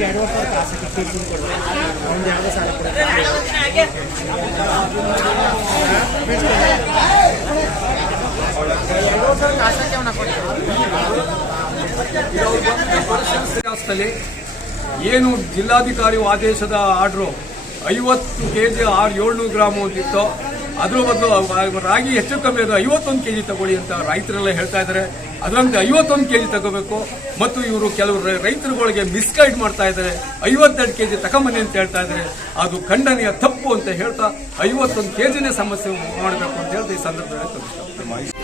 ಎರಡು ವರ್ಷ ಖಾಸಗಿ ತೀರ್ಪು ಕೊಡ್ತಾರೆ ಒಂದು ಎರಡು ಸಾಲ ಕೊಡ್ತಾರೆ ಎರಡು ವರ್ಷ ಖಾಸಗಿ ಅವನ ಕೊಡ್ತಾರೆ ಇತಿಹಾಸದಲ್ಲಿ ಏನು ಜಿಲ್ಲಾಧಿಕಾರಿ ಆದೇಶದ ಆರ್ಡ್ರು ಐವತ್ತು ಕೆ ಜಿ ಆರು ಏಳ್ನೂರು ಗ್ರಾಮ್ ಅಂತಿತ್ತು ಅದ್ರ ಬದಲು ರಾಗಿ ಹೆಚ್ಚು ಕಮ್ಮಿ ಅದು ಐವತ್ತೊಂದು ಕೆ ಜಿ ತಗೊಳ್ಳಿ ಅಂತ ರೈತರೆಲ್ಲ ಹೇಳ್ತಾ ಇದ್ದಾರೆ. ಅದರಂತೆ ಐವತ್ತೊಂದು ಕೆ ಜಿ ತಗೋಬೇಕು ಮತ್ತು ಇವರು ಕೆಲವು ರೈತರುಗಳಿಗೆ ಮಿಸ್ಗೈಡ್ ಮಾಡ್ತಾ ಇದ್ದಾರೆ. ಐವತ್ತೆರಡು ಕೆ ಜಿ ತಗೊಂಬನ್ನಿ ಅಂತ ಹೇಳ್ತಾ ಇದ್ದಾರೆ. ಅದು ಖಂಡನೀಯ ತಪ್ಪು ಅಂತ ಹೇಳ್ತಾ ಐವತ್ತೊಂದು ಕೆ ಜಿನೇ ಸಮಸ್ಯೆ ಮಾಡಬೇಕು ಅಂತ ಹೇಳ್ತಾ ಈ ಸಂದರ್ಭದಲ್ಲಿ